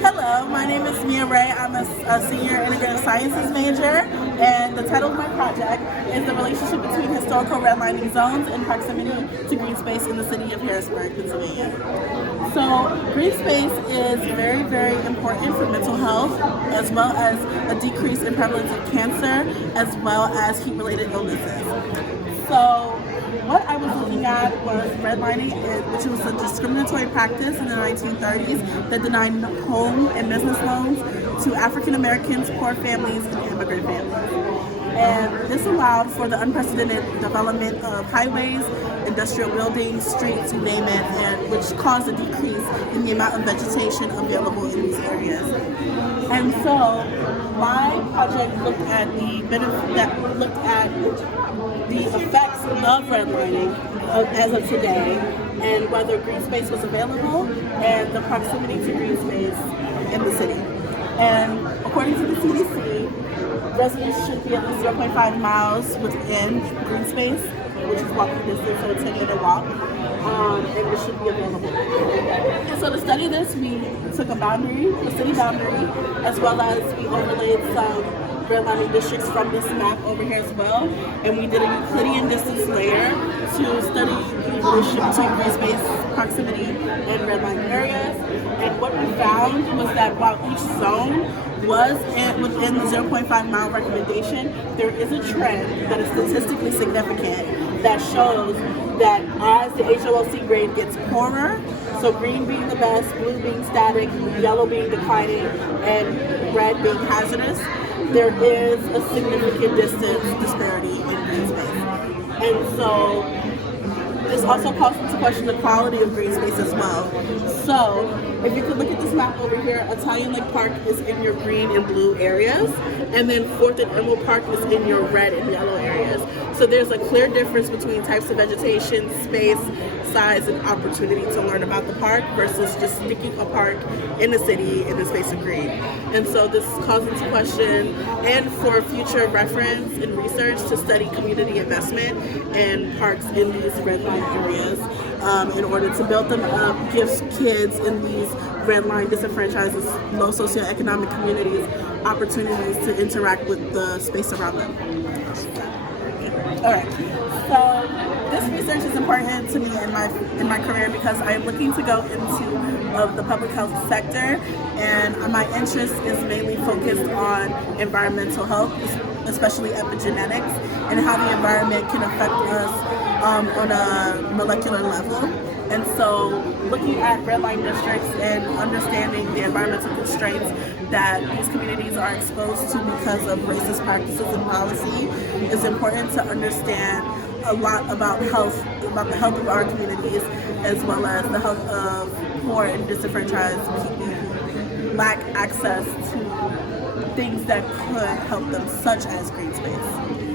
Hello, my name is Mia Ray. I'm a senior integrative sciences major, and the title of my project is the relationship between historical redlining zones and proximity to green space in the city of Harrisburg, Pennsylvania. So, green space is very, very important for mental health, as well as a decrease in prevalence of cancer, as well as heat-related illnesses. So, what I was looking at was redlining, which was a discriminatory practice in the 1930s that denied home and business loans to African Americans, poor families, and immigrant families. And this allowed for the unprecedented development of highways, industrial buildings, streets, you name it, and which caused a decrease in the amount of vegetation available in these areas. And so my project looked at the effects of redlining as of today, and whether green space was available and the proximity to green space in the city. And according to the CDC, residents should be at least 0.5 miles within green space, which is walking distance, so a 10-minute walk, and it should be available. And so to study this, we took a city boundary, as well as we overlaid some redlining districts from this map over here as well, and we did a Euclidean distance layer to study the relationship between green space proximity and redlining areas. And what we found was that while each zone was within the 0.5 mile recommendation, there is a trend that is statistically significant that shows that as the HOLC grade gets poorer, so green being the best, blue being static, yellow being declining, and red being hazardous, there is a significant distance disparity in green space. And so this also calls into question the quality of green space as well. So if you could look at this map over here, Italian Lake Park is in your green and blue areas, and then 4th and Emerald Park is in your red and yellow areas. So there's a clear difference between types of vegetation, space, size, and opportunity to learn about the park versus just sticking a park in the city in the space of green. And so this calls into question, and for future reference and research, to study community investment in parks in these redline areas in order to build them up, give kids in these redline, disenfranchised, low socioeconomic communities opportunities to interact with the space around them. All right. So this research is important to me in my career because I am looking to go into the public health sector, and my interest is mainly focused on environmental health, especially epigenetics, and how the environment can affect us on a molecular level. And so looking at redline districts and understanding the environmental constraints that these communities are exposed to because of racist practices and policy is important to understand a lot about the health of our communities, as well as the health of poor and disenfranchised people who lack access to things that could help them, such as green space.